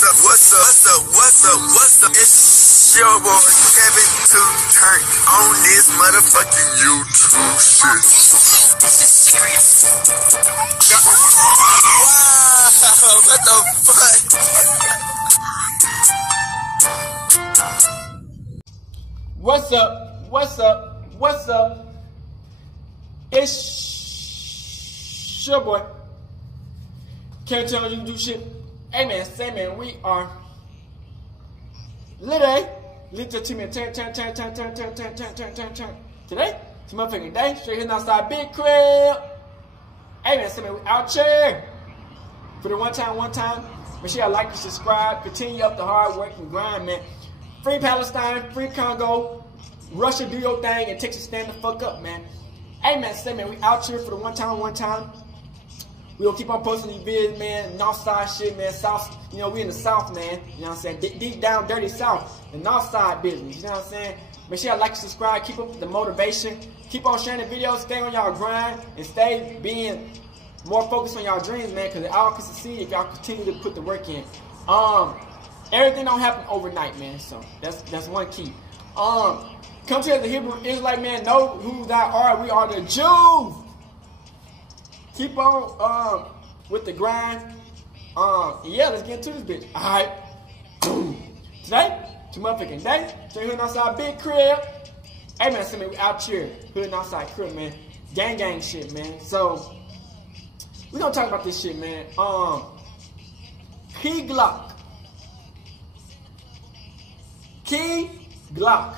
What's up? It's your boy Kevin to turn on this motherfucking YouTube shit. Wow, what the fuck? What's up? It's your boy. Can't tell you do shit. Hey man, say man, we are literally to me turn. Today, it's my motherfucking day. Straight here outside big crib. Hey man, say man, we out here. For the one time. Make sure y'all like and subscribe. Continue up the hard work and grind, man. Free Palestine, free Congo. Russia, do your thing, and Texas, stand the fuck up, man. Hey man, say man, we out here for the one time. We gonna keep on posting these videos, man. North side shit, man. South, you know, we in the South, man. You know what I'm saying? Deep down, dirty South. The North side business, you know what I'm saying? Make sure y'all like and subscribe. Keep up the motivation. Keep on sharing the videos. Stay on y'all grind. And stay being more focused on y'all dreams, man. Because it all can succeed if y'all continue to put the work in. Everything don't happen overnight, man. So that's one key. Come to the Hebrew Israelite, man. Know who thou art. We are the Jews. Keep on with the grind. Yeah, let's get into this bitch. Alright. Today, two motherfucking day. So hood outside big crib. Hey man, we out here. Hood outside crib, man. Gang shit, man. So we gonna talk about this shit, man. Keygloc. Keygloc.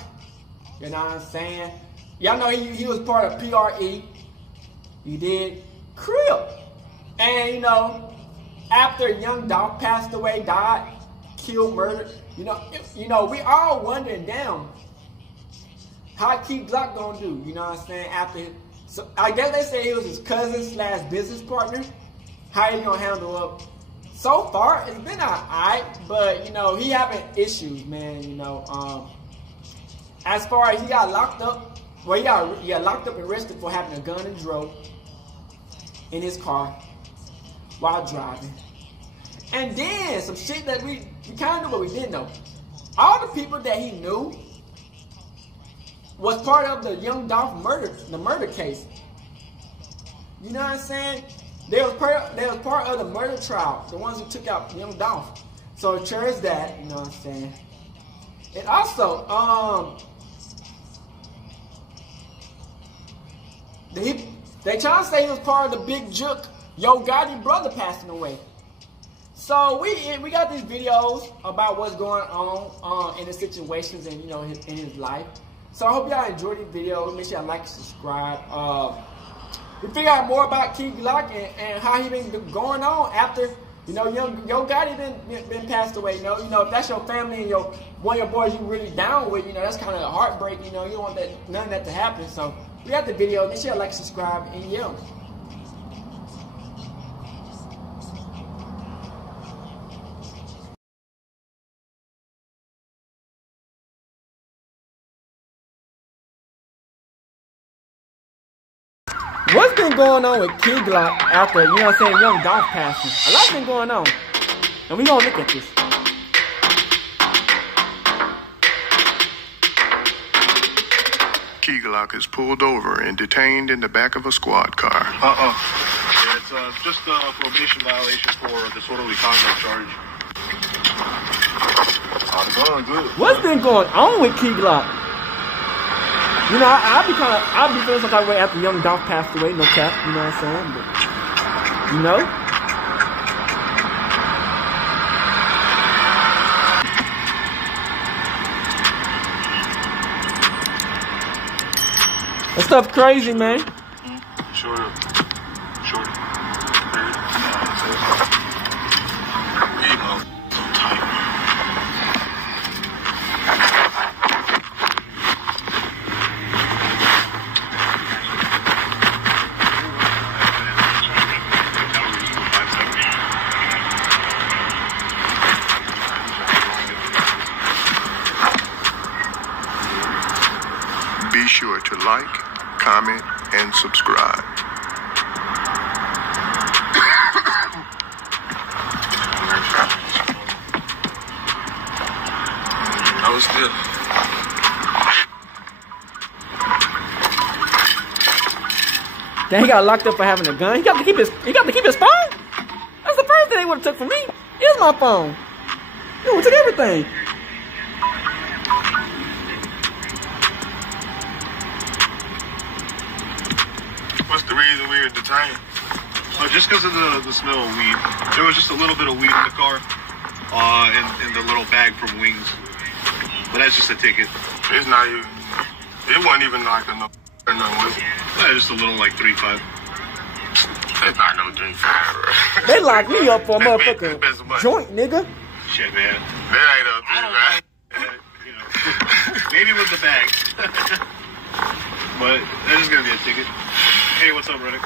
You know what I'm saying? Y'all know he was part of PRE. He did Crib. And you know, after young Dolph passed away, died, killed, murdered, you know, we all wondering down how Keygloc gonna do, you know what I'm saying, after so I guess they say he was his cousin / business partner. How he gonna handle up? So far, it's been alright, but you know, he having issues, man, you know. As far as he got locked up, well, he got locked up and arrested for having a gun and drove in his car while driving. And then some shit that we kind of knew, but we didn't know. All the people that he knew was part of the young Dolph murder case. You know what I'm saying? They was part of the murder trial, the ones who took out young Dolph. So it sure is that, you know what I'm saying? And also, they try to say he was part of the big Jook, Gotti brother passing away. So we got these videos about what's going on in the situations and, you know, in his life. So I hope y'all enjoyed these videos. Make sure y'all like and subscribe. We figure out more about Keygloc and how he been going on after, you know, young Gotti been passed away. You know, if that's your family and one of your boys you really down with, you know, that's kind of a heartbreak. You know, you don't want none of that to happen. So we got the video. Make sure y'all like, subscribe, and yeah. What's been going on with Keygloc after, you know what I'm saying, young Dolph passing? A lot's been going on. And we gonna look at this. Keygloc is pulled over and detained in the back of a squad car. Yeah, it's just a probation violation for disorderly conduct charge. How's it going? Good. What's been going on with Keygloc? You know, I'll be feeling some type of way after young Dolph passed away, no cap, you know what I'm saying? But, you know? That stuff crazy, man. Short. Be sure to like, comment, and subscribe. was still. Then he got locked up for having a gun. He got to keep his phone? That's the first thing they would have took from me. Is my phone. They would took everything. What's the reason we were detained? Just because of the smell of weed. There was just a little bit of weed in the car, in the little bag from Wings. But that's just a ticket. It's not even. It wasn't even like a no or nothing, was it? Yeah, just a little like 3.5. It's not no 3.5, bro. They locked me up for a motherfucking joint, nigga. Shit, man. That ain't no 3.5. You know, maybe with the bag. But that is gonna be a ticket. Hey, what's up, Reddick?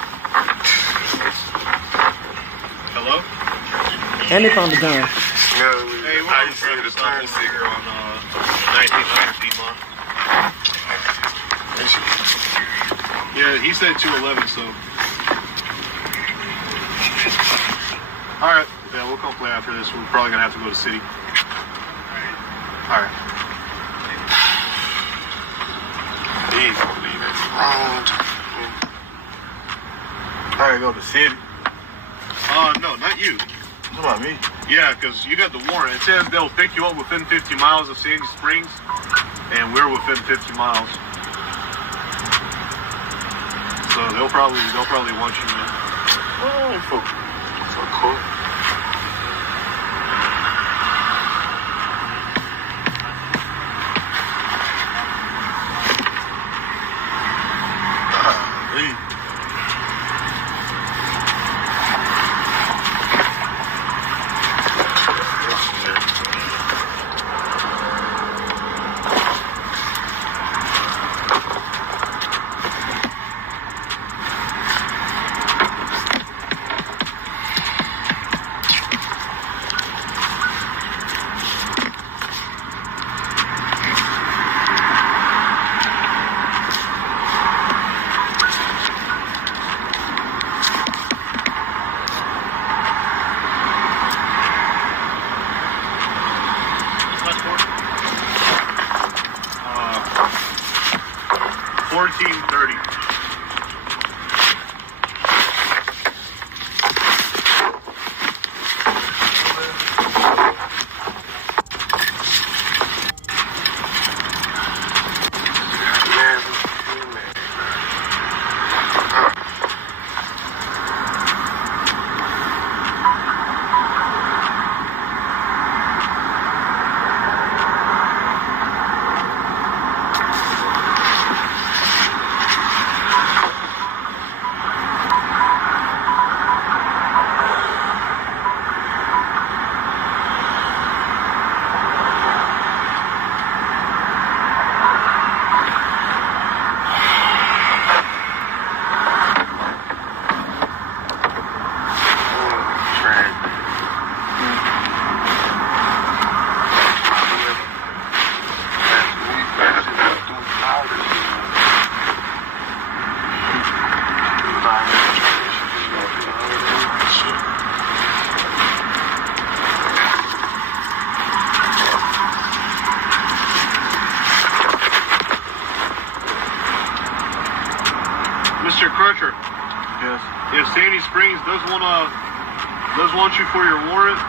Hello? And they found the gun. Hey, we're on the traffic stop over here on 1900 Piedmont. Yeah, he said 211, so. Alright, yeah, we'll come play after this. We're probably gonna have to go to the city. Alright. Please don't leave that wrong. Alright, go to the city. No, not you. What about me? Yeah, because you got the warrant. It says they'll pick you up within 50 miles of Sandy Springs, and we're within 50 miles. So they'll probably want you, man. Oh, for court. Mr. Crutcher. Yes. If Sandy Springs does want you for your warrant,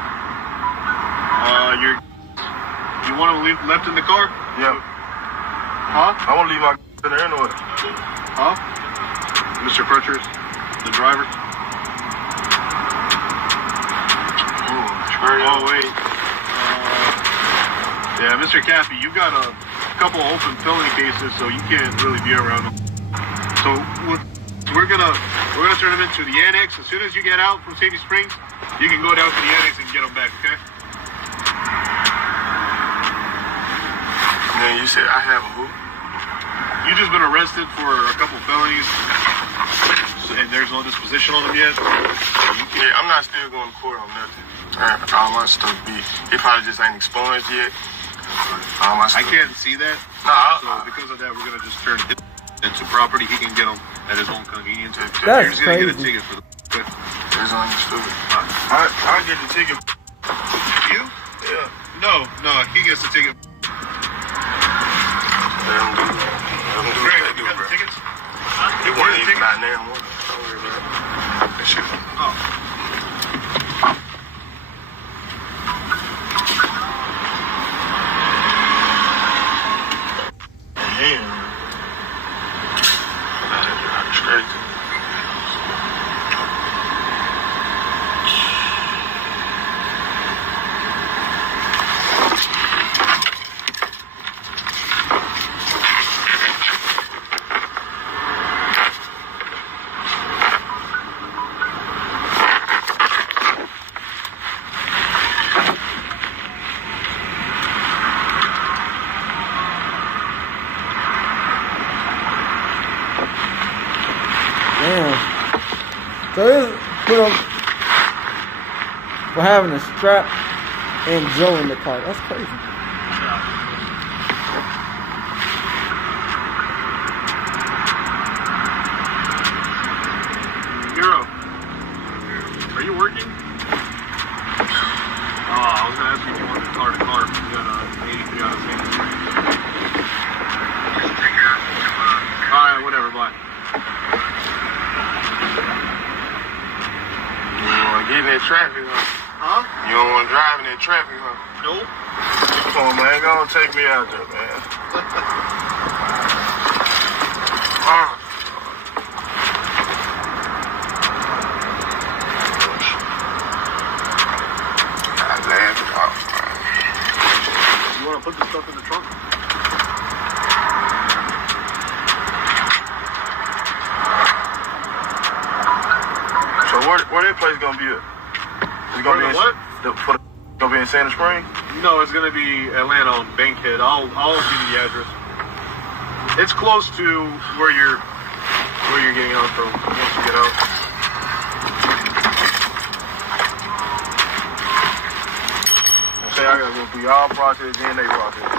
you want to leave left in the car? Yeah. Huh? I want to leave my in there anyway. Huh? Mr. Crutcher, the driver. Oh wait. Yeah, Mr. Cappy, you got a couple open felony cases, so you can't really be around them. So we're gonna turn them into the annex. As soon as you get out from Sandy Springs, you can go down to the annex and get them back. Okay? Man, you said I have a who? You just been arrested for a couple felonies, and there's no disposition on them yet. Yeah, I'm not still going to court on nothing. All my stuff it probably just ain't expunged yet. All my stuff. I can't see that. Nah, so because of that, we're gonna just turn it into property. He can get them at his own convenience. That's You're just gonna get a crazy. ticket for the. it's understood. I get the ticket. You? Yeah. No, he gets the ticket. You got the tickets? They weren't even out there. Don't worry about it. That shit. Oh. Damn. That's crazy. So this put up for having a strap and Joe in the car. That's crazy. Hero, are you working? I was gonna ask you if you wanted car to car. You got 83 out of St. Alright, whatever, bye. Get in that traffic, huh? You don't want to drive in that traffic, huh? Nope. Come on, man. Go and take me out there, man. I laughed it off, man. You want to put the stuff in the trunk? Where that place gonna be at? Is it gonna be what? Gonna be in Santa Spring? No, it's gonna be Atlanta on Bankhead. I'll give you the address. It's close to where you're getting out from once you get out. Say I gotta go through y'all process and they process.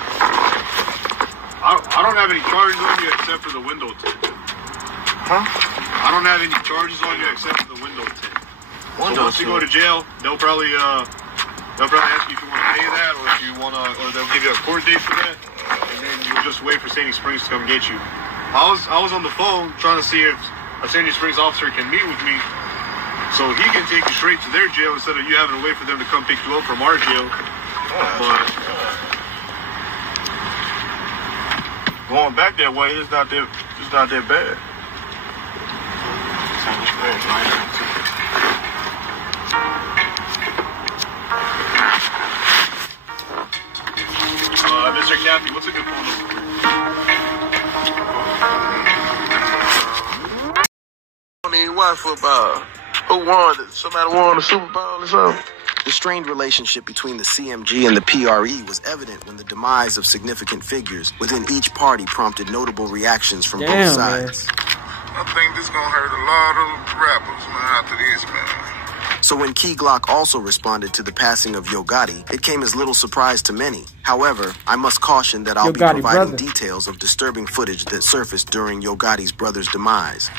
I don't have any charges on you except for the window tint. Huh? I don't have any charges on you except for the window tint. So once you go to jail, they'll probably ask you if you want to pay that, or if you wanna, or they'll give you a court date for that, and then you'll just wait for Sandy Springs to come get you. I was on the phone trying to see if a Sandy Springs officer can meet with me, so he can take you straight to their jail instead of you having to wait for them to come pick you up from our jail. But going back that way, it's not that bad. Sandy Springs, right? Mr. Kathy, what's a good phone number? I don't even watch football. Who won? Somebody won the Super Bowl or something? The strained relationship between the CMG and the PRE was evident when the demise of significant figures within each party prompted notable reactions from both sides. I think this gonna hurt a lot of rappers, man, after this, man. So when Keygloc also responded to the passing of Yo Gotti, it came as little surprise to many. However, I must caution that I'll be providing details of disturbing footage that surfaced during Yo Gotti's brother's demise.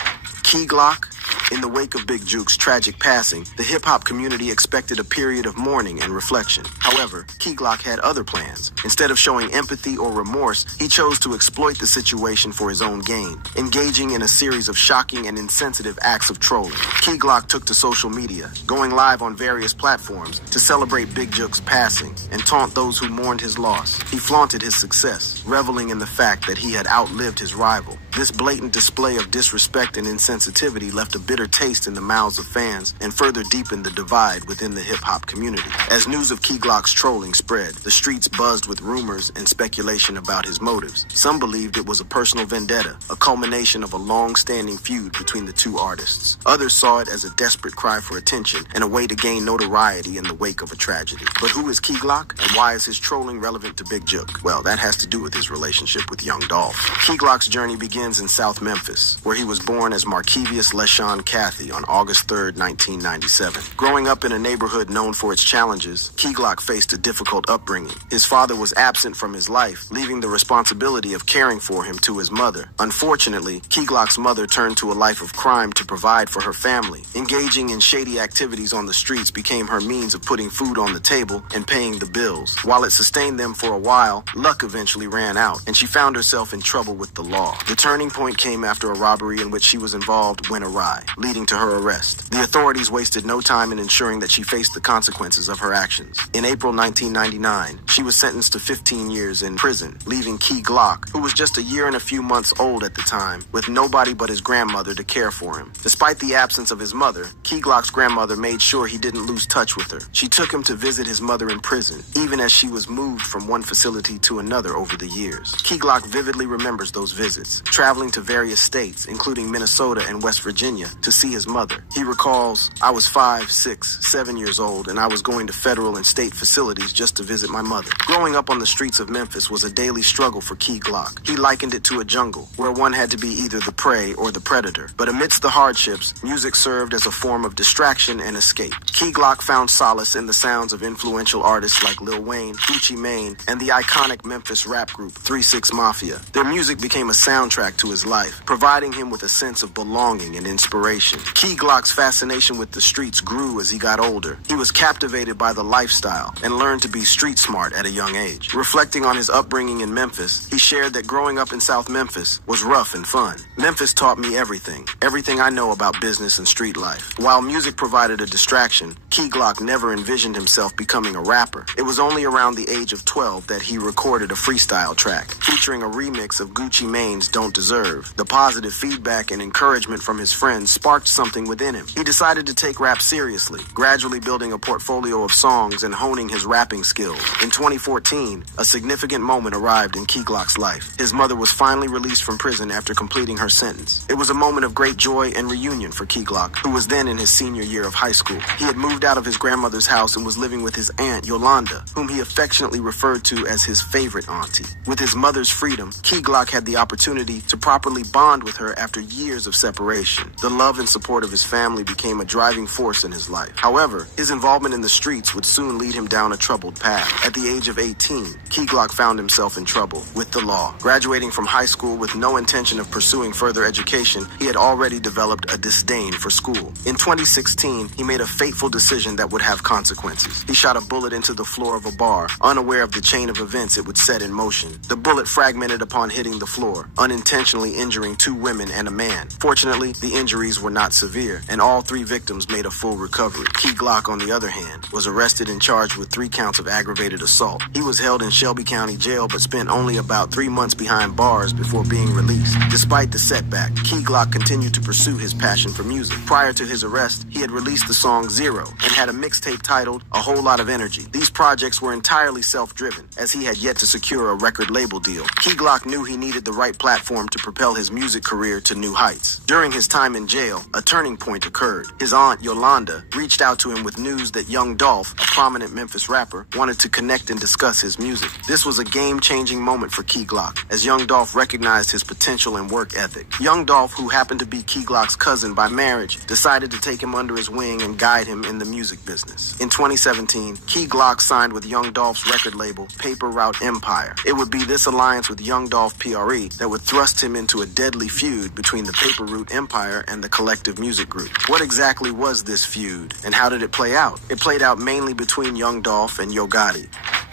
Keygloc, in the wake of Big Jook's tragic passing, the hip-hop community expected a period of mourning and reflection. However, Keygloc had other plans. Instead of showing empathy or remorse, he chose to exploit the situation for his own gain, engaging in a series of shocking and insensitive acts of trolling. Keygloc took to social media, going live on various platforms to celebrate Big Jook's passing and taunt those who mourned his loss. He flaunted his success, reveling in the fact that he had outlived his rival. This blatant display of disrespect and insensitivity left a bitter taste in the mouths of fans and further deepened the divide within the hip-hop community. As news of Keygloc's trolling spread, the streets buzzed with rumors and speculation about his motives. Some believed it was a personal vendetta, a culmination of a long-standing feud between the two artists. Others saw it as a desperate cry for attention and a way to gain notoriety in the wake of a tragedy. But who is Keygloc, and why is his trolling relevant to Big Jook? Well, that has to do with his relationship with young Dolph. Keygloc's journey begins in South Memphis, where he was born as Markevius Leshawn Sean Cathy on August 3, 1997. Growing up in a neighborhood known for its challenges, Keygloc faced a difficult upbringing. His father was absent from his life, leaving the responsibility of caring for him to his mother. Unfortunately, Keygloc's mother turned to a life of crime to provide for her family. Engaging in shady activities on the streets became her means of putting food on the table and paying the bills. While it sustained them for a while, luck eventually ran out, and she found herself in trouble with the law. The turning point came after a robbery in which she was involved went awry, leading to her arrest. The authorities wasted no time in ensuring that she faced the consequences of her actions. In April 1999, she was sentenced to 15 years in prison, leaving Keygloc, who was just a year and a few months old at the time, with nobody but his grandmother to care for him. Despite the absence of his mother, Keygloc's grandmother made sure he didn't lose touch with her. She took him to visit his mother in prison, even as she was moved from one facility to another over the years. Keygloc vividly remembers those visits, traveling to various states, including Minnesota and West Virginia, to see his mother. He recalls, "I was 5, 6, 7 years old, and I was going to federal and state facilities just to visit my mother." Growing up on the streets of Memphis was a daily struggle for Keygloc. He likened it to a jungle, where one had to be either the prey or the predator. But amidst the hardships, music served as a form of distraction and escape. Keygloc found solace in the sounds of influential artists like Lil Wayne, Gucci Mane, and the iconic Memphis rap group 3-6 Mafia. Their music became a soundtrack to his life, providing him with a sense of belonging and inspiration. Keygloc's fascination with the streets grew as he got older. He was captivated by the lifestyle and learned to be street smart at a young age. Reflecting on his upbringing in Memphis, he shared that growing up in South Memphis was rough and fun. "Memphis taught me everything I know about business and street life." While music provided a distraction, Keygloc never envisioned himself becoming a rapper. It was only around the age of 12 that he recorded a freestyle track, featuring a remix of Gucci Mane's Don't Deserve. The positive feedback and encouragement from his friends sparked something within him. He decided to take rap seriously, gradually building a portfolio of songs and honing his rapping skills. In 2014, a significant moment arrived in Keygloc's life. His mother was finally released from prison after completing her sentence. It was a moment of great joy and reunion for Keygloc, who was then in his senior year of high school. He had moved out of his grandmother's house and was living with his aunt Yolanda, whom he affectionately referred to as his favorite auntie. With his mother's freedom, Keygloc had the opportunity to properly bond with her after years of separation. The love and support of his family became a driving force in his life. However, his involvement in the streets would soon lead him down a troubled path. At the age of 18, Keygloc found himself in trouble with the law. Graduating from high school with no intention of pursuing further education, he had already developed a disdain for school. In 2016, he made a fateful decision that would have consequences. He shot a bullet into the floor of a bar, unaware of the chain of events it would set in motion. The bullet fragmented upon hitting the floor, unintentionally injuring 2 women and a man. Fortunately, the injuries were not severe, and all 3 victims made a full recovery. Keygloc, on the other hand, was arrested and charged with 3 counts of aggravated assault. He was held in Shelby County Jail but spent only about 3 months behind bars before being released. Despite the setback, Keygloc continued to pursue his passion for music. Prior to his arrest, he had released the song Zero and had a mixtape titled A Whole Lot of Energy. These projects were entirely self-driven, as he had yet to secure a record label deal. Keygloc knew he needed the right platform to propel his music career to new heights. During his time in jail, a turning point occurred. His aunt Yolanda reached out to him with news that young Dolph, a prominent Memphis rapper, wanted to connect and discuss his music. This was a game-changing moment for Keygloc, as young Dolph recognized his potential and work ethic. Young Dolph, who happened to be Keygloc's cousin by marriage, decided to take him under his wing and guide him in the music business. In 2017, Keygloc signed with young Dolph's record label, Paper Route Empire. It would be this alliance with young Dolph PRE that would thrust him into a deadly feud between the Paper Route Empire and the Collective Music Group. What exactly was this feud, and how did it play out? It played out mainly between young Dolph and Yo Gotti.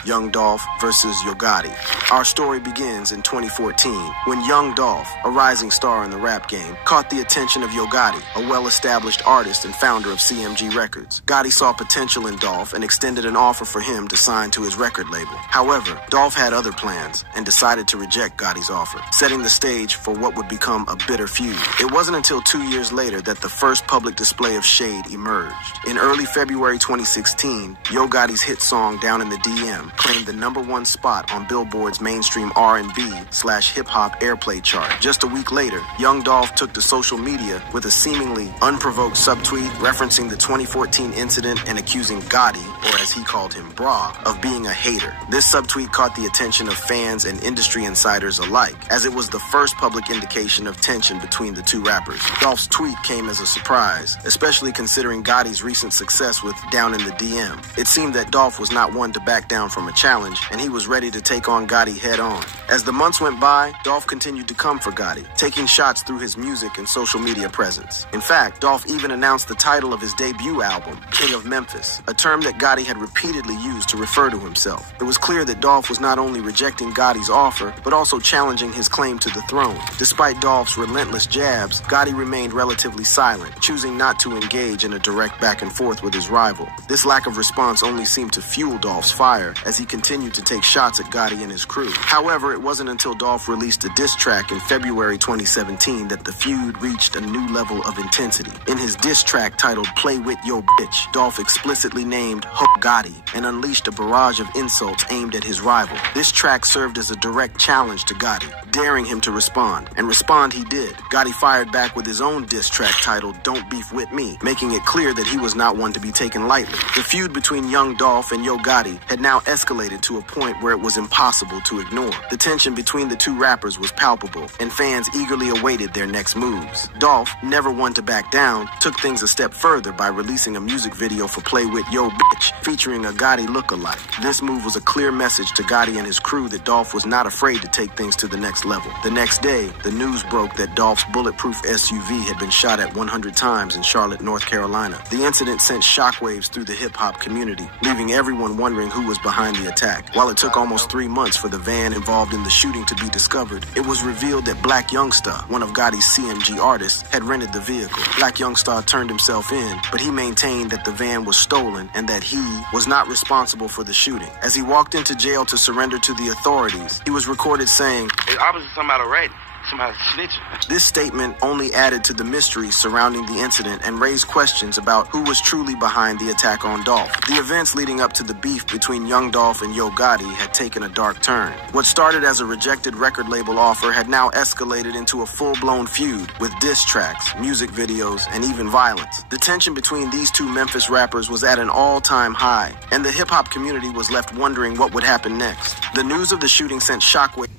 Young Dolph versus Yo Gotti. Our story begins in 2014 when young Dolph, a rising star in the rap game, caught the attention of Yo Gotti, a well-established artist and founder of CMG Records. Gotti saw potential in Dolph and extended an offer for him to sign to his record label. However, Dolph had other plans and decided to reject Gotti's offer, setting the stage for what would become a bitter feud. It wasn't until 2 years later that the first public display of shade emerged. In early February 2016, Yo Gotti's hit song Down in the DM claimed the #1 spot on Billboard's Billboard's mainstream R&B/hip-hop airplay chart. Just a week later, young Dolph took to social media with a seemingly unprovoked subtweet referencing the 2014 incident and accusing Gotti, or as he called him, Bra, of being a hater. This subtweet caught the attention of fans and industry insiders alike, as it was the first public indication of tension between the two rappers. Dolph's tweet came as a surprise, especially considering Gotti's recent success with Down in the DM. It seemed that Dolph was not one to back down from a challenge, and he was ready to take on Gotti head on. As the months went by, Dolph continued to come for Gotti, taking shots through his music and social media presence. In fact, Dolph even announced the title of his debut album, King of Memphis, a term that Gotti had repeatedly used to refer to himself. It was clear that Dolph was not only rejecting Gotti's offer, but also challenging his claim to the throne. Despite Dolph's relentless jabs, Gotti remained relatively silent, choosing not to engage in a direct back and forth with his rival. This lack of response only seemed to fuel Dolph's fire as he continued to take shots at Gotti and his crew. However, it wasn't until Dolph released a diss track in February 2017 that the feud reached a new level of intensity. In his diss track titled Play With Yo Bitch, Dolph explicitly named Gotti and unleashed a barrage of insults aimed at his rival. This track served as a direct challenge to Gotti, daring him to respond, and respond he did. Gotti fired back with his own diss track titled Don't Beef With Me, making it clear that he was not one to be taken lightly. The feud between young Dolph and Yo Gotti had now escalated to a point where it was impossible to ignore. The tension between the two rappers was palpable, and fans eagerly awaited their next moves. Dolph, never one to back down, took things a step further by releasing a music video for Play With Yo Bitch, featuring a Gotti look-alike. This move was a clear message to Gotti and his crew that Dolph was not afraid to take things to the next level. The next day, the news broke that Dolph's bulletproof SUV had been shot at 100 times in Charlotte, North Carolina. The incident sent shockwaves through the hip-hop community, leaving everyone wondering who was behind the attack. While it took almost 3 months for the van involved in the shooting to be discovered, it was revealed that Black Youngsta, one of Gotti's CMG artists, had rented the vehicle. Black Youngsta turned himself in, but he maintained that the van was stolen and that he was not responsible for the shooting. As he walked into jail to surrender to the authorities, he was recorded saying, "It's obviously somebody already. Somebody's snitching." This statement only added to the mystery surrounding the incident and raised questions about who was truly behind the attack on Dolph. The events leading up to the beef between young Dolph and Yo Gotti had taken a dark turn. What started as a rejected record label offer had now escalated into a full-blown feud with diss tracks, music videos, and even violence. The tension between these two Memphis rappers was at an all-time high, and the hip-hop community was left wondering what would happen next. The news of the shooting sent shockwaves.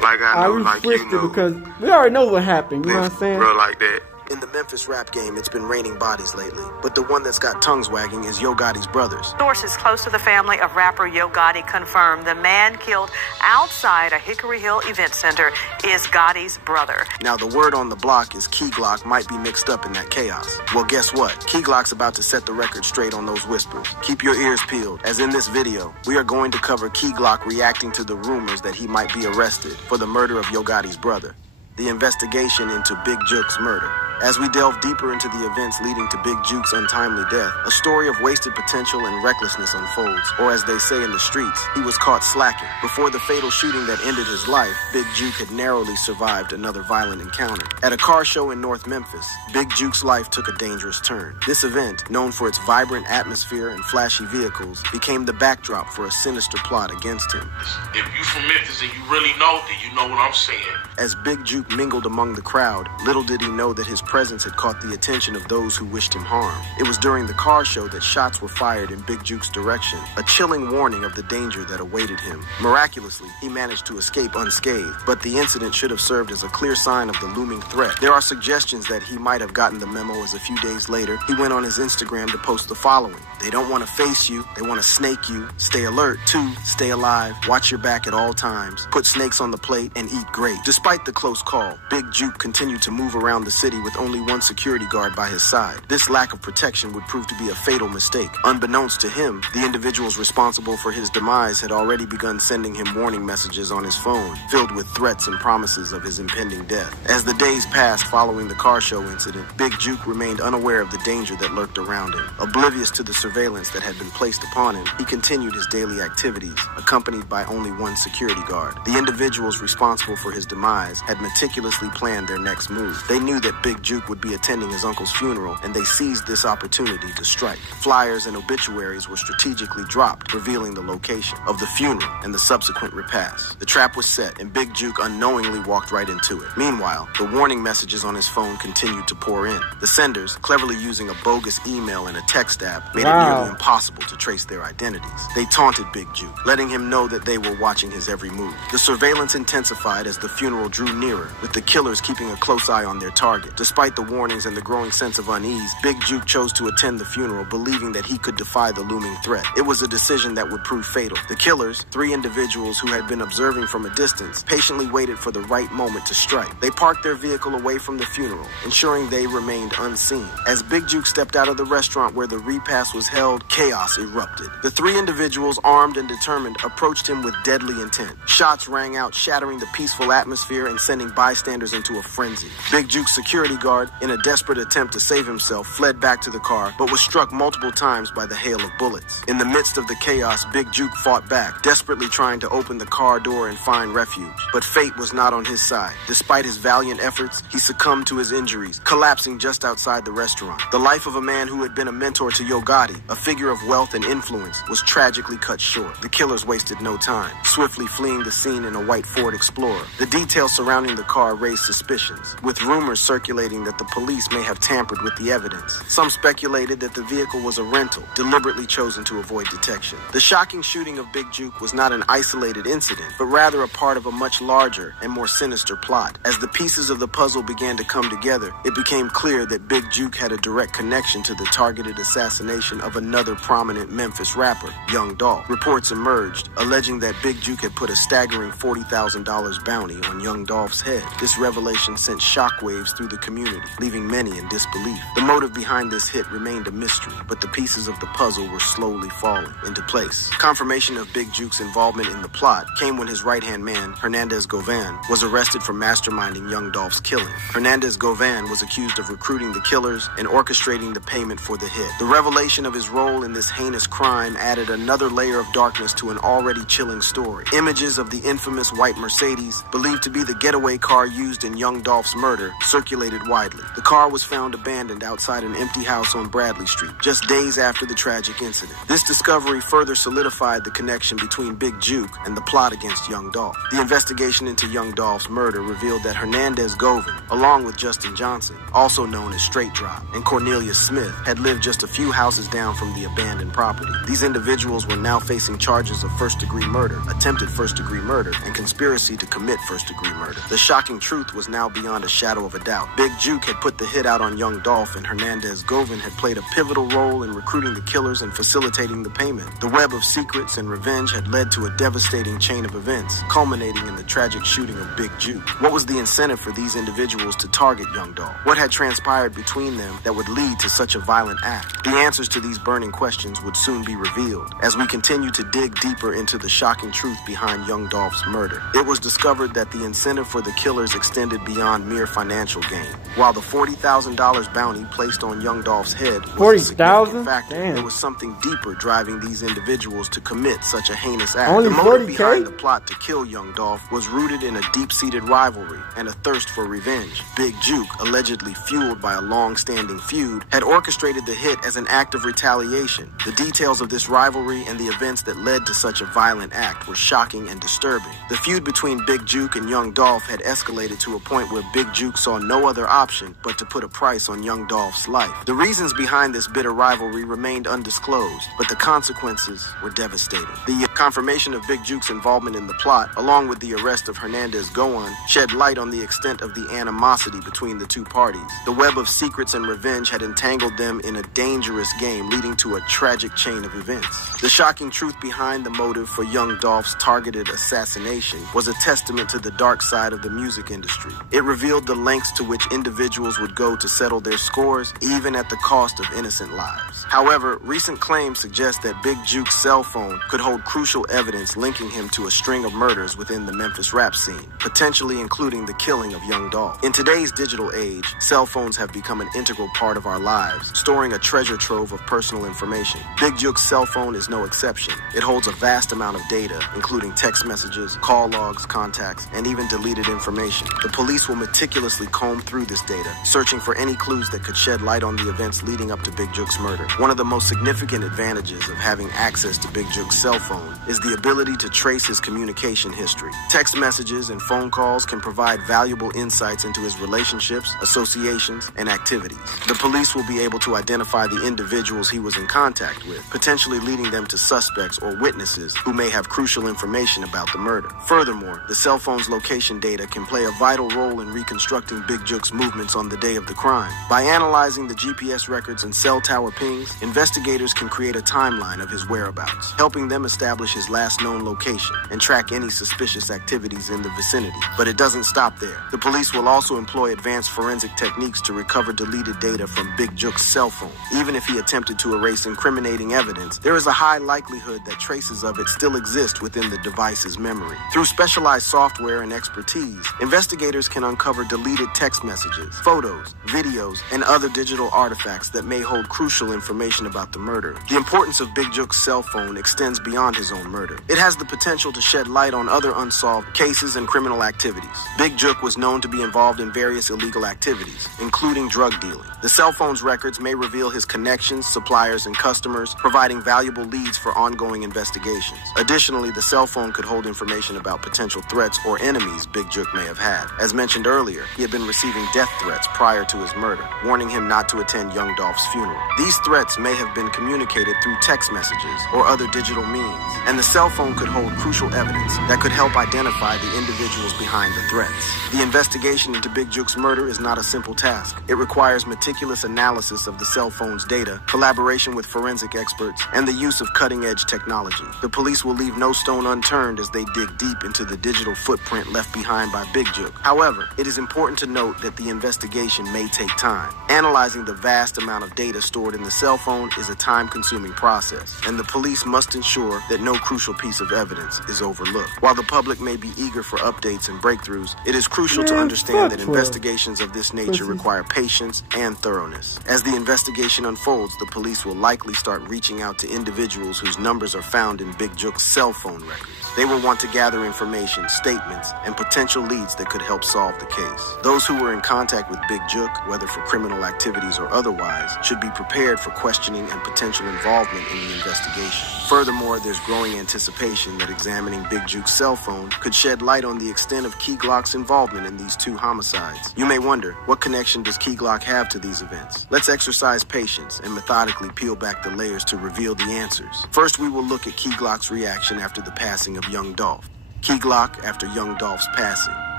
Like I know, like you know. Because we already know what happened, you know what I'm saying? Bro, like that. In the Memphis rap game, it's been raining bodies lately, but the one that's got tongues wagging is Yo Gotti's brothers. Sources close to the family of rapper Yo Gotti confirmed the man killed outside a Hickory Hill event center is Gotti's brother. Now, the word on the block is Keygloc might be mixed up in that chaos. Well, guess what? Keygloc's about to set the record straight on those whispers. Keep your ears peeled, as in this video, we are going to cover Keygloc reacting to the rumors that he might be arrested for the murder of Yo Gotti's brother. The investigation into Big Jook's murder. As we delve deeper into the events leading to Big Jook's untimely death, a story of wasted potential and recklessness unfolds, or as they say in the streets, he was caught slacking. Before the fatal shooting that ended his life, Big Jook had narrowly survived another violent encounter. At a car show in North Memphis, Big Jook's life took a dangerous turn. This event, known for its vibrant atmosphere and flashy vehicles, became the backdrop for a sinister plot against him. If you from Memphis and you really know, then you know what I'm saying. As Big Jook mingled among the crowd, little did he know that his presence had caught the attention of those who wished him harm. It was during the car show that shots were fired in Big Jook's direction, a chilling warning of the danger that awaited him. Miraculously, he managed to escape unscathed, but the incident should have served as a clear sign of the looming threat. There are suggestions that he might have gotten the memo, as a few days later, he went on his Instagram to post the following: "They don't want to face you, they want to snake you. Stay alert, too. Stay alive. Watch your back at all times. Put snakes on the plate and eat great." Despite the close call, Big Jook continued to move around the city with only one security guard by his side. This lack of protection would prove to be a fatal mistake. Unbeknownst to him, the individuals responsible for his demise had already begun sending him warning messages on his phone, filled with threats and promises of his impending death. As the days passed following the car show incident, Big Jook remained unaware of the danger that lurked around him. Oblivious to the surveillance that had been placed upon him, he continued his daily activities, accompanied by only one security guard. The individuals responsible for his demise had meticulously planned their next move. They knew that Big Jook Jook would be attending his uncle's funeral, and they seized this opportunity to strike. Flyers and obituaries were strategically dropped, revealing the location of the funeral and the subsequent repast. The trap was set, and Big Jook unknowingly walked right into it. Meanwhile, the warning messages on his phone continued to pour in. The senders, cleverly using a bogus email and a text app, made it nearly impossible to trace their identities. They taunted Big Jook, letting him know that they were watching his every move. The surveillance intensified as the funeral drew nearer, with the killers keeping a close eye on their target. Despite the warnings and the growing sense of unease, Big Jook chose to attend the funeral, believing that he could defy the looming threat. It was a decision that would prove fatal. The killers, 3 individuals who had been observing from a distance, patiently waited for the right moment to strike. They parked their vehicle away from the funeral, ensuring they remained unseen. As Big Jook stepped out of the restaurant where the repast was held, chaos erupted. The 3 individuals, armed and determined, approached him with deadly intent. Shots rang out, shattering the peaceful atmosphere and sending bystanders into a frenzy. Big Jook's security guard, in a desperate attempt to save himself, fled back to the car, but was struck multiple times by the hail of bullets. In the midst of the chaos, Big Jook fought back, desperately trying to open the car door and find refuge. But fate was not on his side. Despite his valiant efforts, he succumbed to his injuries, collapsing just outside the restaurant. The life of a man who had been a mentor to Yo Gotti, a figure of wealth and influence, was tragically cut short. The killers wasted no time, swiftly fleeing the scene in a white Ford Explorer. The details surrounding the car raised suspicions, with rumors circulating that the police may have tampered with the evidence. Some speculated that the vehicle was a rental, deliberately chosen to avoid detection. The shocking shooting of Big Jook was not an isolated incident, but rather a part of a much larger and more sinister plot. As the pieces of the puzzle began to come together, it became clear that Big Jook had a direct connection to the targeted assassination of another prominent Memphis rapper, Young Dolph. Reports emerged, alleging that Big Jook had put a staggering $40,000 bounty on Young Dolph's head. This revelation sent shockwaves through the community, leaving many in disbelief. The motive behind this hit remained a mystery, but the pieces of the puzzle were slowly falling into place. Confirmation of Big Jook's involvement in the plot came when his right-hand man, Hernandez Goin, was arrested for masterminding Young Dolph's killing. Hernandez Goin was accused of recruiting the killers and orchestrating the payment for the hit. The revelation of his role in this heinous crime added another layer of darkness to an already chilling story. Images of the infamous white Mercedes, believed to be the getaway car used in Young Dolph's murder, circulated widely. The car was found abandoned outside an empty house on Bradley Street, just days after the tragic incident. This discovery further solidified the connection between Big Jook and the plot against Young Dolph. The investigation into Young Dolph's murder revealed that Hernandez Goin, along with Justin Johnson, also known as Straight Drop, and Cornelius Smith, had lived just a few houses down from the abandoned property. These individuals were now facing charges of first-degree murder, attempted first-degree murder, and conspiracy to commit first-degree murder. The shocking truth was now beyond a shadow of a doubt. Big Jook had put the hit out on Young Dolph, and Hernandez Goin had played a pivotal role in recruiting the killers and facilitating the payment. The web of secrets and revenge had led to a devastating chain of events, culminating in the tragic shooting of Big Jook. What was the incentive for these individuals to target Young Dolph? What had transpired between them that would lead to such a violent act? The answers to these burning questions would soon be revealed as we continue to dig deeper into the shocking truth behind Young Dolph's murder. It was discovered that the incentive for the killers extended beyond mere financial gain. While the $40,000 bounty placed on Young Dolph's head was a significant factor, there was something deeper driving these individuals to commit such a heinous act. Only the motive 40K? behind the plot to kill Young Dolph was rooted in a deep-seated rivalry and a thirst for revenge. Big Jook, allegedly fueled by a long-standing feud, had orchestrated the hit as an act of retaliation. The details of this rivalry and the events that led to such a violent act were shocking and disturbing. The feud between Big Jook and Young Dolph had escalated to a point where Big Jook saw no other option but to put a price on Young Dolph's life. The reasons behind this bitter rivalry remained undisclosed, but the consequences were devastating. The confirmation of Big Jook's involvement in the plot, along with the arrest of Hernandez Goin, shed light on the extent of the animosity between the two parties. The web of secrets and revenge had entangled them in a dangerous game, leading to a tragic chain of events. The shocking truth behind the motive for Young Dolph's targeted assassination was a testament to the dark side of the music industry. It revealed the lengths to which individuals would go to settle their scores, even at the cost of innocent lives. However, recent claims suggest that Big Jook's cell phone could hold crucial evidence linking him to a string of murders within the Memphis rap scene, potentially including the killing of Young Dolph. In today's digital age, cell phones have become an integral part of our lives, storing a treasure trove of personal information. Big Jook's cell phone is no exception. It holds a vast amount of data, including text messages, call logs, contacts, and even deleted information. The police will meticulously comb through this GPS data, searching for any clues that could shed light on the events leading up to Big Jook's murder. One of the most significant advantages of having access to Big Jook's cell phone is the ability to trace his communication history. Text messages and phone calls can provide valuable insights into his relationships, associations, and activities. The police will be able to identify the individuals he was in contact with, potentially leading them to suspects or witnesses who may have crucial information about the murder. Furthermore, the cell phone's location data can play a vital role in reconstructing Big Jook's movements on the day of the crime. By analyzing the GPS records and cell tower pings, investigators can create a timeline of his whereabouts, helping them establish his last known location and track any suspicious activities in the vicinity. But it doesn't stop there. The police will also employ advanced forensic techniques to recover deleted data from Big Jook's cell phone. Even if he attempted to erase incriminating evidence, there is a high likelihood that traces of it still exist within the device's memory. Through specialized software and expertise, investigators can uncover deleted text messages, photos, videos, and other digital artifacts that may hold crucial information about the murder. The importance of Big Jook's cell phone extends beyond his own murder. It has the potential to shed light on other unsolved cases and criminal activities. Big Jook was known to be involved in various illegal activities, including drug dealing. The cell phone's records may reveal his connections, suppliers, and customers, providing valuable leads for ongoing investigations. Additionally, the cell phone could hold information about potential threats or enemies Big Jook may have had. As mentioned earlier, he had been receiving death threats prior to his murder, warning him not to attend young Dolph's funeral. These threats may have been communicated through text messages or other digital means, and the cell phone could hold crucial evidence that could help identify the individuals behind the threats. The investigation into Big Jook's murder is not a simple task. It requires meticulous analysis of the cell phone's data, collaboration with forensic experts, and the use of cutting-edge technology. The police will leave no stone unturned as they dig deep into the digital footprint left behind by Big Jook. However, it is important to note that the investigation may take time. Analyzing the vast amount of data stored in the cell phone is a time-consuming process, and the police must ensure that no crucial piece of evidence is overlooked. While the public may be eager for updates and breakthroughs, it is crucial to understand that investigations of this nature require patience and thoroughness. As the investigation unfolds, the police will likely start reaching out to individuals whose numbers are found in Big Jook's cell phone records. They will want to gather information, statements, and potential leads that could help solve the case. Those who were in contact with Big Jook, whether for criminal activities or otherwise, should be prepared for questioning and potential involvement in the investigation. Furthermore, there's growing anticipation that examining Big Jook's cell phone could shed light on the extent of Keygloc's involvement in these two homicides. You may wonder, what connection does Keygloc have to these events? Let's exercise patience and methodically peel back the layers to reveal the answers. First, we will look at Keygloc's reaction after the passing of young Dolph. Keygloc after young Dolph's passing.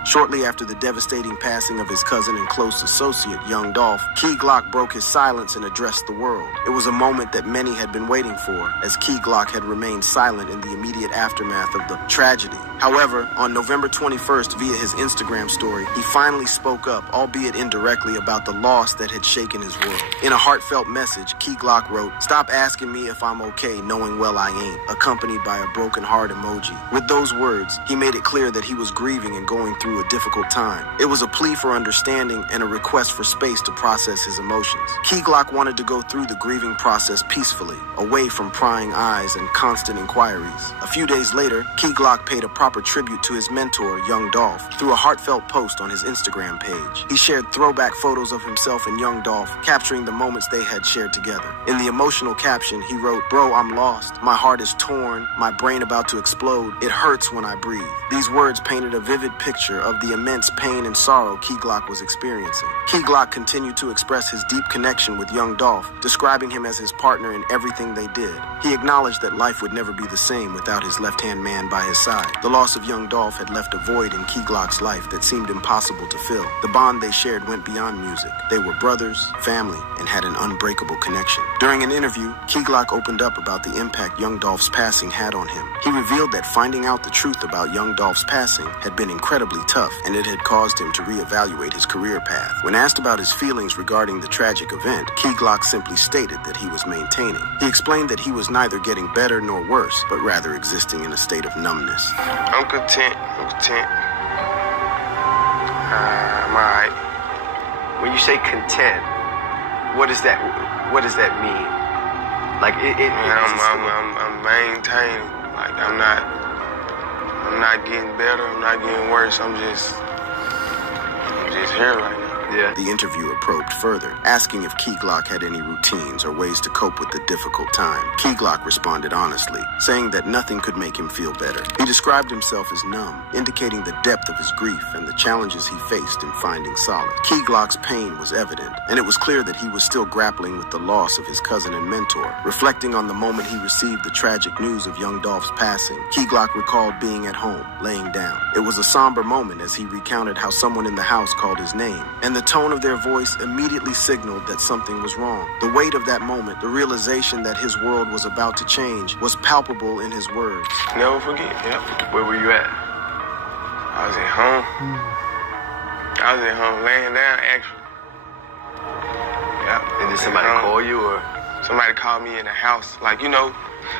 Shortly after the devastating passing of his cousin and close associate, young Dolph, Keygloc broke his silence and addressed the world. It was a moment that many had been waiting for, as Keygloc had remained silent in the immediate aftermath of the tragedy. However, on November 21st, via his Instagram story, he finally spoke up, albeit indirectly, about the loss that had shaken his world. In a heartfelt message, Keygloc wrote, "Stop asking me if I'm okay, knowing well I ain't," accompanied by a broken heart emoji. With those words, he made it clear that he was grieving and going through a difficult time. It was a plea for understanding and a request for space to process his emotions. Keygloc wanted to go through the grieving process peacefully, away from prying eyes and constant inquiries. A few days later, Keygloc paid a proper tribute to his mentor, young Dolph, through a heartfelt post on his Instagram page. He shared throwback photos of himself and young Dolph, capturing the moments they had shared together. In the emotional caption, he wrote, "Bro, I'm lost. My heart is torn. My brain about to explode. It hurts when I breathe." These words painted a vivid picture of the immense pain and sorrow Keygloc was experiencing. Keygloc continued to express his deep connection with young Dolph, describing him as his partner in everything they did. He acknowledged that life would never be the same without his left-hand man by his side. The loss of young Dolph had left a void in Keygloc's life that seemed impossible to fill. The bond they shared went beyond music. They were brothers, family, and had an unbreakable connection. During an interview, Keygloc opened up about the impact young Dolph's passing had on him. He revealed that finding out the truth about young Dolph's passing had been incredibly tough, and it had caused him to reevaluate his career path. When asked about his feelings regarding the tragic event, Keygloc simply stated that he was maintaining. He explained that he was neither getting better nor worse, but rather existing in a state of numbness. I'm content. I'm alright. When you say content, what does that mean? Like I'm maintaining. Like I'm not getting better. I'm not getting worse. I'm just here right now. Yeah. The interviewer probed further, asking if Keygloc had any routines or ways to cope with the difficult time. Keygloc responded honestly, saying that nothing could make him feel better. He described himself as numb, indicating the depth of his grief and the challenges he faced in finding solace. Keygloc's pain was evident, and it was clear that he was still grappling with the loss of his cousin and mentor. Reflecting on the moment he received the tragic news of young Dolph's passing, Keygloc recalled being at home, laying down. It was a somber moment as he recounted how someone in the house called his name, and the tone of their voice immediately signaled that something was wrong. The weight of that moment, the realization that his world was about to change, was palpable in his words. Never forget. Yep. Where were you at? I was at home. I was at home laying down, actually. Yep. And did somebody call you, or? Somebody called me in the house. Like, you know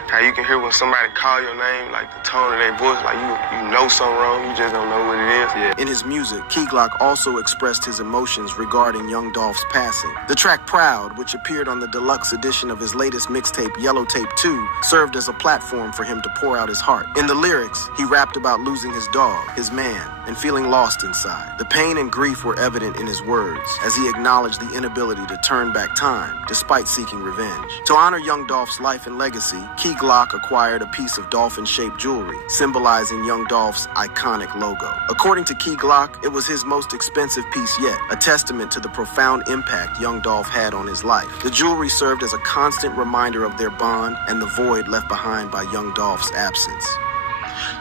how you can hear when somebody call your name, like the tone of their voice, like you know something wrong, you just don't know what it is. Yeah. In his music, Keygloc also expressed his emotions regarding young Dolph's passing. The track Proud, which appeared on the deluxe edition of his latest mixtape Yellow Tape 2, served as a platform for him to pour out his heart. In the lyrics, he rapped about losing his dog, his man, and feeling lost inside. The pain and grief were evident in his words, as he acknowledged the inability to turn back time, despite seeking revenge. To honor young Dolph's life and legacy, Keygloc acquired a piece of dolphin-shaped jewelry, symbolizing young Dolph's iconic logo. According to Keygloc, it was his most expensive piece yet, a testament to the profound impact young Dolph had on his life. The jewelry served as a constant reminder of their bond and the void left behind by young Dolph's absence.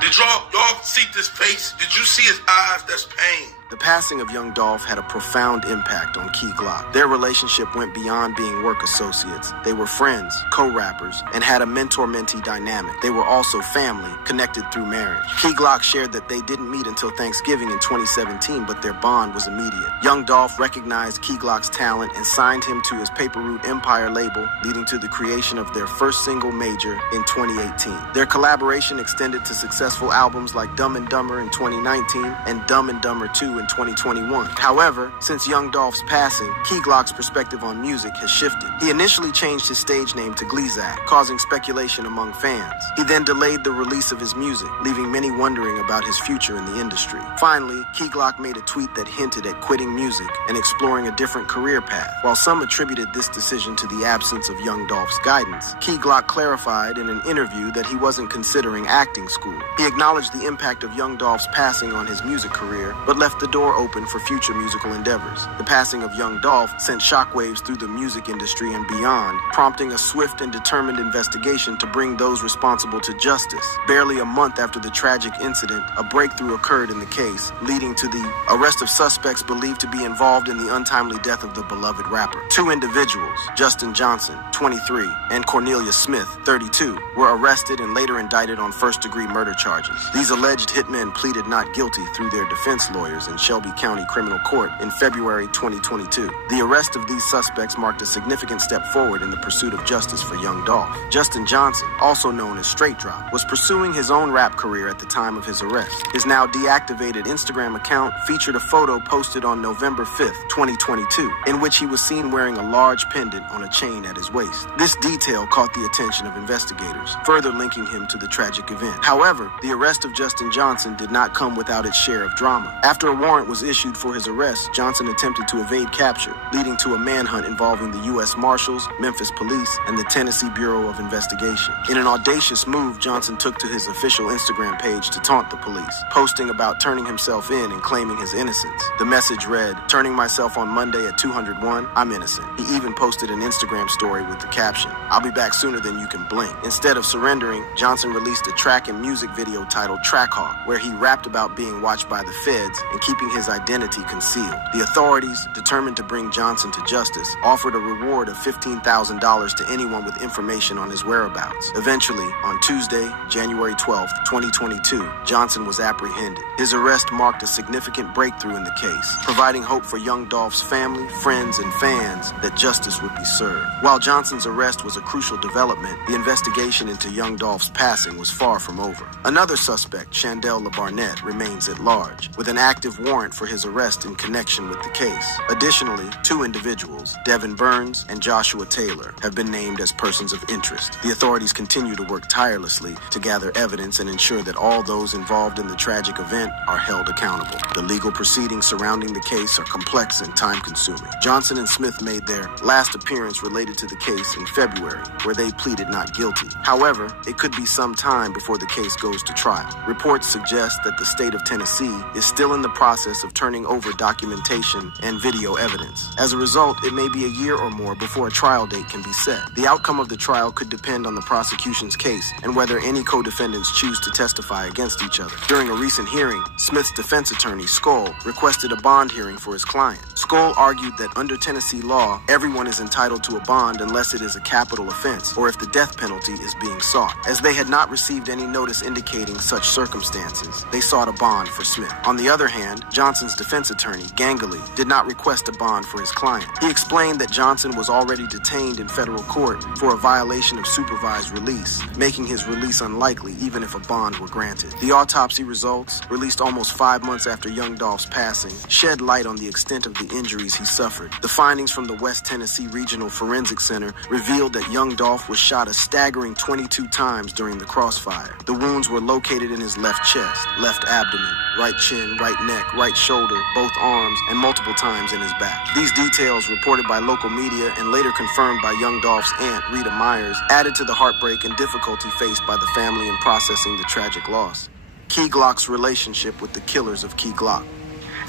Did y'all see this face? Did you see his eyes? That's pain. The passing of young Dolph had a profound impact on Keygloc. Their relationship went beyond being work associates. They were friends, co-rappers, and had a mentor-mentee dynamic. They were also family, connected through marriage. Keygloc shared that they didn't meet until Thanksgiving in 2017, but their bond was immediate. Young Dolph recognized Keygloc's talent and signed him to his Paper Route Empire label, leading to the creation of their first single major in 2018. Their collaboration extended to successful albums like Dumb and Dumber in 2019 and Dumb and Dumber 2 in 2021. However, since young Dolph's passing, Keygloc's perspective on music has shifted. He initially changed his stage name to Glizak, causing speculation among fans. He then delayed the release of his music, leaving many wondering about his future in the industry. Finally, Keygloc made a tweet that hinted at quitting music and exploring a different career path. While some attributed this decision to the absence of young Dolph's guidance, Keygloc clarified in an interview that he wasn't considering acting school. He acknowledged the impact of young Dolph's passing on his music career, but left the door open for future musical endeavors. The passing of young Dolph sent shockwaves through the music industry and beyond, prompting a swift and determined investigation to bring those responsible to justice. Barely a month after the tragic incident, a breakthrough occurred in the case, leading to the arrest of suspects believed to be involved in the untimely death of the beloved rapper. Two individuals, Justin Johnson, 23, and Cornelia Smith, 32, were arrested and later indicted on first-degree murder charges. These alleged hitmen pleaded not guilty through their defense lawyers in Shelby County Criminal Court in February 2022. The arrest of these suspects marked a significant step forward in the pursuit of justice for young Dolph. Justin Johnson, also known as Straight Drop, was pursuing his own rap career at the time of his arrest. His now deactivated Instagram account featured a photo posted on November 5th, 2022, in which he was seen wearing a large pendant on a chain at his waist. This detail caught the attention of investigators, further linking him to the tragic event. However, the arrest of Justin Johnson did not come without its share of drama. After a warrant was issued for his arrest, Johnson attempted to evade capture, leading to a manhunt involving the U.S. Marshals, Memphis Police, and the Tennessee Bureau of Investigation. In an audacious move, Johnson took to his official Instagram page to taunt the police, posting about turning himself in and claiming his innocence. The message read, "Turning myself on Monday at 201, I'm innocent." He even posted an Instagram story with the caption, "I'll be back sooner than you can blink." Instead of surrendering, Johnson released a track and music video titled Trackhawk, where he rapped about being watched by the feds and keeping his identity concealed. The authorities, determined to bring Johnson to justice, offered a reward of $15,000 to anyone with information on his whereabouts. Eventually, on Tuesday, January 12th, 2022, Johnson was apprehended. His arrest marked a significant breakthrough in the case, providing hope for young Dolph's family, friends, and fans that justice would be served. While Johnson's arrest was a crucial development, the investigation into young Dolph's passing was far from over. Another suspect, Chandel LaBarnett, remains at large, with an active warrant for his arrest in connection with the case. Additionally, 2 individuals, Devin Burns and Joshua Taylor, have been named as persons of interest. The authorities continue to work tirelessly to gather evidence and ensure that all those involved in the tragic event are held accountable. The legal proceedings surrounding the case are complex and time-consuming. Johnson and Smith made their last appearance related to the case in February, where they pleaded not guilty. However, it could be some time before the case goes to trial. Reports suggest that the state of Tennessee is still in the process of turning over documentation and video evidence. As a result, it may be a year or more before a trial date can be set. The outcome of the trial could depend on the prosecution's case and whether any co-defendants choose to testify against each other. During a recent hearing, Smith's defense attorney, Skoll, requested a bond hearing for his client. Skoll argued that under Tennessee law, everyone is entitled to a bond unless it is a capital offense or if the death penalty is being sought. As they had not received any notice indicating such circumstances, they sought a bond for Smith. On the other hand, Johnson's defense attorney, Gangley, did not request a bond for his client. He explained that Johnson was already detained in federal court for a violation of supervised release, making his release unlikely even if a bond were granted. The autopsy results, released almost 5 months after young Dolph's passing, shed light on the extent of the injuries he suffered. The findings from the West Tennessee Regional Forensic Center revealed that young Dolph was shot a staggering 22 times during the crossfire. The wounds were located in his left chest, left abdomen, right chin, right neck, right shoulder, both arms, and multiple times in his back. These details, reported by local media and later confirmed by young Dolph's aunt, Rita Myers, added to the heartbreak and difficulty faced by the family in processing the tragic loss. Keygloc's relationship with the killers of Keygloc.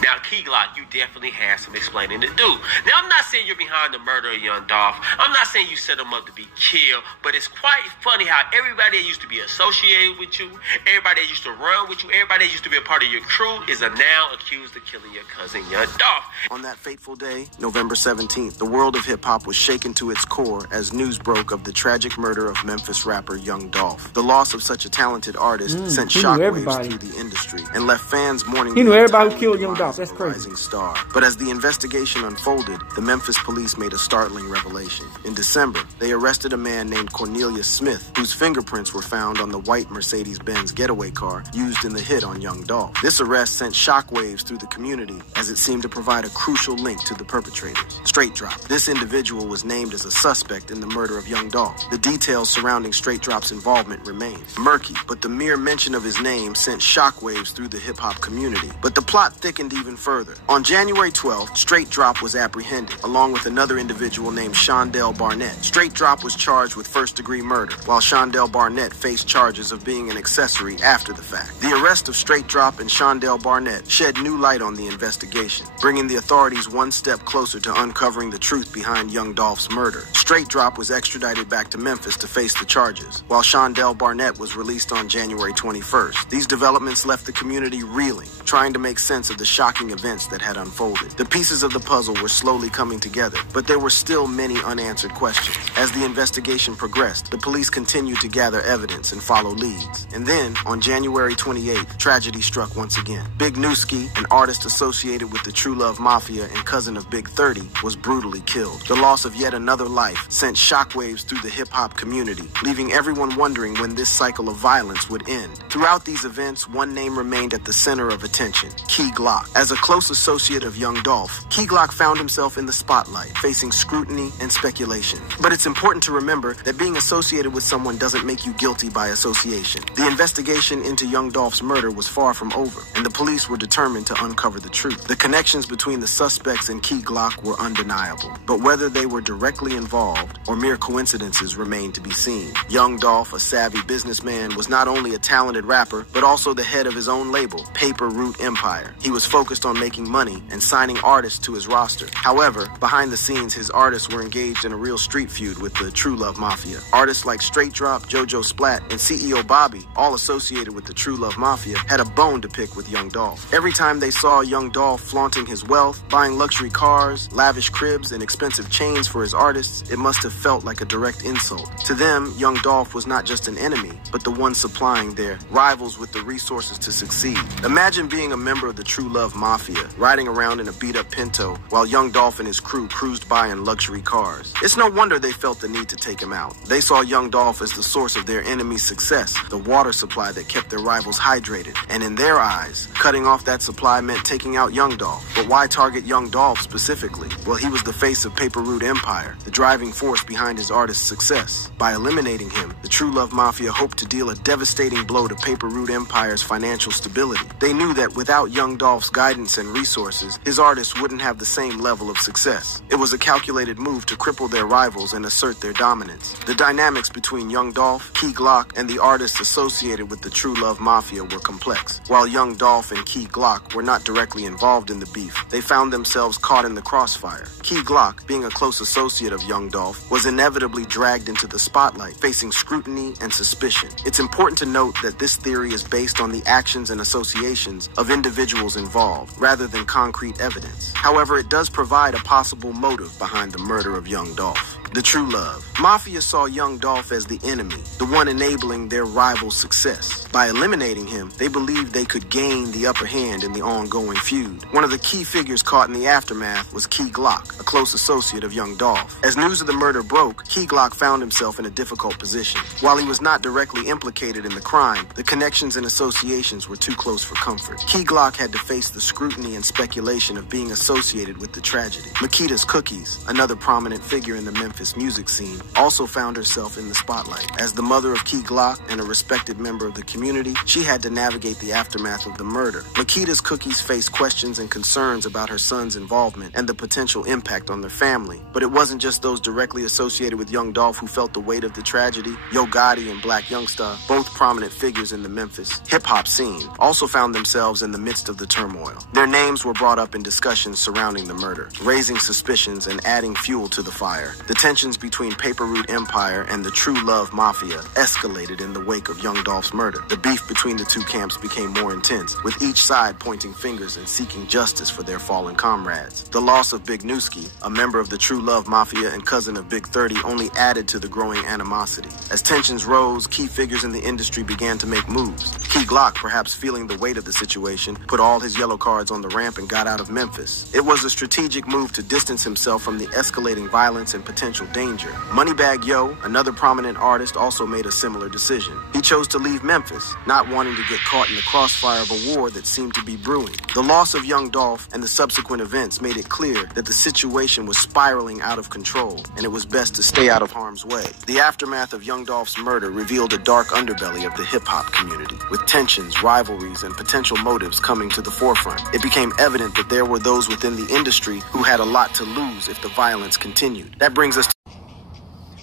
Now, Keygloc, you definitely have some explaining to do. Now, I'm not saying you're behind the murder of young Dolph. I'm not saying you set him up to be killed, but it's quite funny how everybody that used to be associated with you, everybody that used to run with you, everybody that used to be a part of your crew is now accused of killing your cousin, young Dolph. On that fateful day, November 17th, the world of hip-hop was shaken to its core as news broke of the tragic murder of Memphis rapper Young Dolph. The loss of such a talented artist sent shockwaves through the industry and left fans mourning. He knew everybody who killed Young Dolph. That's crazy. Rising star. But as the investigation unfolded, the Memphis police made a startling revelation. In December, they arrested a man named Cornelius Smith, whose fingerprints were found on the white Mercedes-Benz getaway car used in the hit on Young Dolph. This arrest sent shockwaves through the community as it seemed to provide a crucial link to the perpetrators. Straight Drop. This individual was named as a suspect in the murder of Young Dolph. The details surrounding Straight Drop's involvement remain murky, but the mere mention of his name sent shockwaves through the hip-hop community. But the plot thickened even further. On January 12th, Straight Drop was apprehended, along with another individual named Shondell Barnett. Straight Drop was charged with first-degree murder, while Shondell Barnett faced charges of being an accessory after the fact. The arrest of Straight Drop and Shondell Barnett shed new light on the investigation, bringing the authorities one step closer to uncovering the truth behind Young Dolph's murder. Straight Drop was extradited back to Memphis to face the charges, while Shondell Barnett was released on January 21st. These developments left the community reeling, trying to make sense of the shocking events that had unfolded. The pieces of the puzzle were slowly coming together, but there were still many unanswered questions. As the investigation progressed, the police continued to gather evidence and follow leads. And then, on January 28th, tragedy struck once again. Big Newski, an artist associated with the True Love Mafia and cousin of Big 30, was brutally killed. The loss of yet another life sent shockwaves through the hip-hop community, leaving everyone wondering when this cycle of violence would end. Throughout these events, one name remained at the center of attention: Keygloc. As a close associate of Young Dolph, Keygloc found himself in the spotlight, facing scrutiny and speculation. But it's important to remember that being associated with someone doesn't make you guilty by association. The investigation into Young Dolph's murder was far from over, and the police were determined to uncover the truth. The connections between the suspects and Keygloc were undeniable, but whether they were directly involved or mere coincidences remained to be seen. Young Dolph, a savvy businessman, was not only a talented rapper, but also the head of his own label, Paper Route Empire. He was focused on making money and signing artists to his roster. However, behind the scenes, his artists were engaged in a real street feud with the True Love Mafia. Artists like Straight Drop, JoJo Splat, and CEO Bobby, all associated with the True Love Mafia, had a bone to pick with Young Dolph. Every time they saw Young Dolph flaunting his wealth, buying luxury cars, lavish cribs, and expensive chains for his artists, it must have felt like a direct insult. To them, Young Dolph was not just an enemy, but the one supplying their rivals with the resources to succeed. Imagine being a member of the True Love Love Mafia, riding around in a beat-up Pinto while young Dolph and his crew cruised by in luxury cars. It's no wonder they felt the need to take him out. They saw young Dolph as the source of their enemy's success, the water supply that kept their rivals hydrated. And in their eyes, cutting off that supply meant taking out young Dolph. But why target young Dolph specifically? Well, he was the face of Paper Route Empire, the driving force behind his artist's success. By eliminating him, the True Love Mafia hoped to deal a devastating blow to Paper Route Empire's financial stability. They knew that without young Dolph's guidance and resources, his artists wouldn't have the same level of success. It was a calculated move to cripple their rivals and assert their dominance. The dynamics between young Dolph, Keygloc, and the artists associated with the True Love Mafia were complex. While young Dolph and Keygloc were not directly involved in the beef, they found themselves caught in the crossfire. Keygloc, being a close associate of young Dolph, was inevitably dragged into the spotlight, facing scrutiny and suspicion. It's important to note that this theory is based on the actions and associations of individuals involved, rather than concrete evidence. However, it does provide a possible motive behind the murder of young Dolph. The True Love Mafia saw young Dolph as the enemy, the one enabling their rival's success. By eliminating him, they believed they could gain the upper hand in the ongoing feud. One of the key figures caught in the aftermath was Keygloc, a close associate of young Dolph. As news of the murder broke, Keygloc found himself in a difficult position. While he was not directly implicated in the crime, the connections and associations were too close for comfort. Keygloc had to face the scrutiny and speculation of being associated with the tragedy. Makita's Cookies, another prominent figure in the Memphis music scene, also found herself in the spotlight. As the mother of Keygloc and a respected member of the community, she had to navigate the aftermath of the murder. Makita's Cookies faced questions and concerns about her son's involvement and the potential impact on their family. But it wasn't just those directly associated with young Dolph who felt the weight of the tragedy. Yo Gotti and Black Youngsta, both prominent figures in the Memphis hip-hop scene, also found themselves in the midst of the turmoil. Their names were brought up in discussions surrounding the murder, raising suspicions and adding fuel to the fire. The tensions between Paper Route Empire and the True Love Mafia escalated in the wake of young Dolph's murder. The beef between the two camps became more intense, with each side pointing fingers and seeking justice for their fallen comrades. The loss of Big Newski, a member of the True Love Mafia and cousin of Big 30, only added to the growing animosity. As tensions rose, key figures in the industry began to make moves. Keygloc, perhaps feeling the weight of the situation, put all his yellow cards on the ramp and got out of Memphis. It was a strategic move to distance himself from the escalating violence and potential danger. Moneybagg Yo, another prominent artist, also made a similar decision. He chose to leave Memphis, not wanting to get caught in the crossfire of a war that seemed to be brewing. The loss of young Dolph and the subsequent events made it clear that the situation was spiraling out of control, and it was best to stay out of harm's way. The aftermath of young Dolph's murder revealed a dark underbelly of the hip-hop community, with tensions, rivalries, and potential motives coming to the forefront. It became evident that there were those within the industry who had a lot to lose if the violence continued. That brings us to...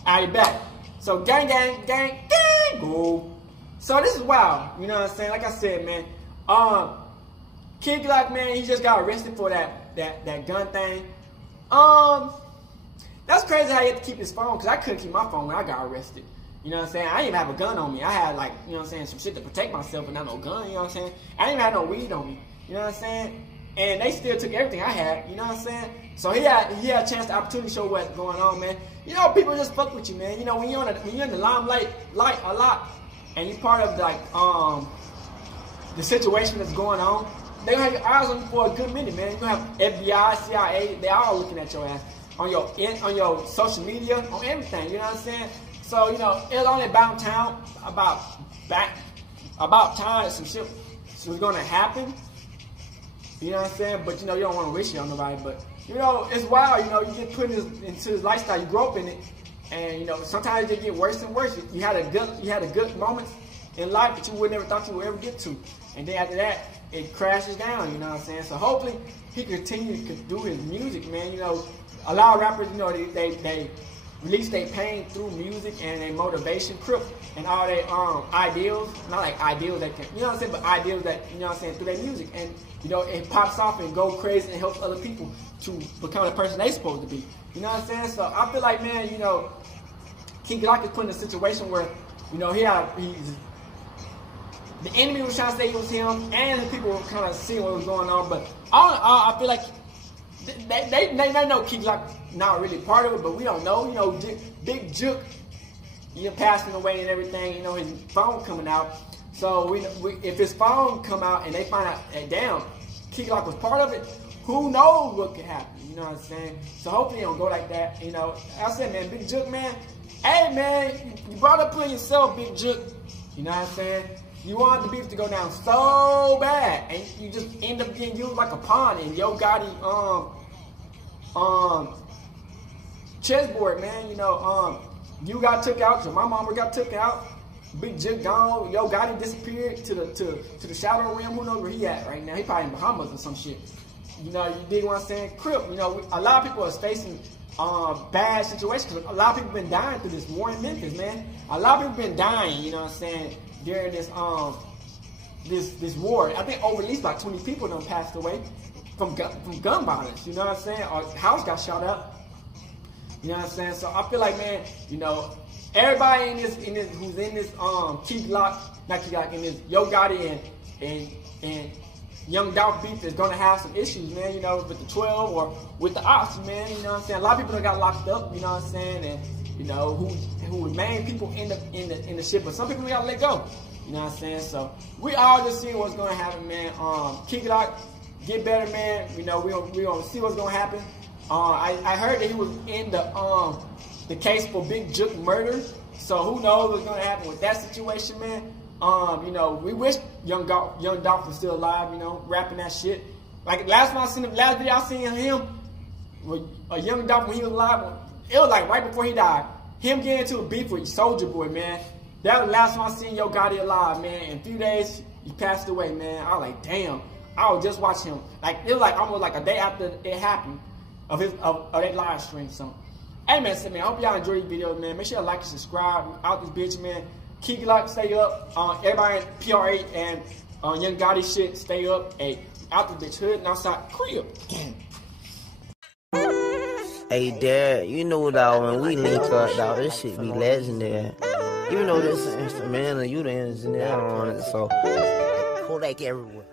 Alright, back. So gang, go. So this is wild. You know what I'm saying? Like I said, man. Keygloc, man, he just got arrested for that gun thing. That's crazy how he had to keep his phone, because I couldn't keep my phone when I got arrested. You know what I'm saying? I didn't even have a gun on me. I had, like, you know what I'm saying, some shit to protect myself, but not no gun, you know what I'm saying? I didn't even have no weed on me. You know what I'm saying? And they still took everything I had, you know what I'm saying? So he had a chance, the opportunity to show what's going on, man. You know, people just fuck with you, man. You know, when you're in the limelight a lot, and you're part of, like, the situation that's going on, they gonna have your eyes on you for a good minute, man. You're gonna have FBI, CIA, they all looking at your ass on your social media, on everything. You know what I'm saying? So, you know, it was only about time that some shit was gonna happen. You know what I'm saying? But you know, you don't want to wish it on nobody. But you know, it's wild. You know, you get put into this lifestyle. You grow up in it, and you know, sometimes it get worse and worse. You had a good moments in life that you would never thought you would ever get to, and then after that, it crashes down. You know what I'm saying? So hopefully, he continue to do his music, man. You know, a lot of rappers, you know, they release their pain through music and their motivation, and all their ideals, not like ideals that can, you know what I'm saying, but ideals that, you know what I'm saying, through their music. And, you know, it pops off and go crazy and helps other people to become the person they supposed to be. You know what I'm saying? So I feel like, man, you know, Keygloc is put in a situation where, you know, the enemy was trying to say it was him, and the people were kind of seeing what was going on. But I feel like they know Keygloc not really part of it, but we don't know. You know, Big Jook, passing away and everything. You know, his phone coming out. So if his phone come out and they find out, hey, damn, Keygloc was part of it, who knows what could happen, you know what I'm saying? So hopefully it don't go like that, you know. I said, man, Big Jook, man, hey, man, you brought up on yourself, Big Jook, you know what I'm saying? You wanted the beef to go down so bad, and you just end up getting used like a pawn in Yo Gotti, chessboard, man, you know, you got took out, so my mama got took out, Big Jook gone, Yo Gotti disappeared to the shadow realm. Who knows where he at right now? He probably in Bahamas or some shit. You know, you dig what I'm saying? Crip, you know, a lot of people are facing bad situations. A lot of people been dying through this war in Memphis, man. A lot of people been dying, you know what I'm saying, during this this war. I think over at least about 20 people done passed away from gun violence, you know what I'm saying? Or house got shot up. You know what I'm saying? So I feel like, man, you know, everybody in this who's in this Keygloc, not Keygloc, in this Yo Gotti and Young Dolph beef is gonna have some issues, man, you know, with the 12 or with the ops, man, you know what I'm saying? A lot of people got locked up, you know what I'm saying, and you know, who main people in the shit, but some people gotta let go. You know what I'm saying? So we all just seeing what's gonna happen, man. Keygloc, get better, man. You know, we gonna see what's gonna happen. I heard that he was in the case for Big Jook murder. So who knows what's gonna happen with that situation, man. You know, we wish Young Dolph was still alive, you know, rapping that shit. Like last video I seen him with Young Dolph when he was alive, it was like right before he died. Him getting into a beef with Soulja Boy, man. That was the last time I seen Yo Gotti alive, man. In a few days, he passed away, man. I was like, damn. I would just watch him. Like it was like almost like a day after it happened of that live stream. So, hey man, I hope y'all enjoy these videos, man. Make sure you like and subscribe. Out this bitch, man. Keygloc, stay up. Everybody in PR8 and Young Gotti shit, stay up. Hey, out this bitch hood and outside crib. Hey, Dad, you know, dog, when we link up, dog, this shit be legendary. Even though this is instrumental, you the engineer on it, so Kodak everywhere.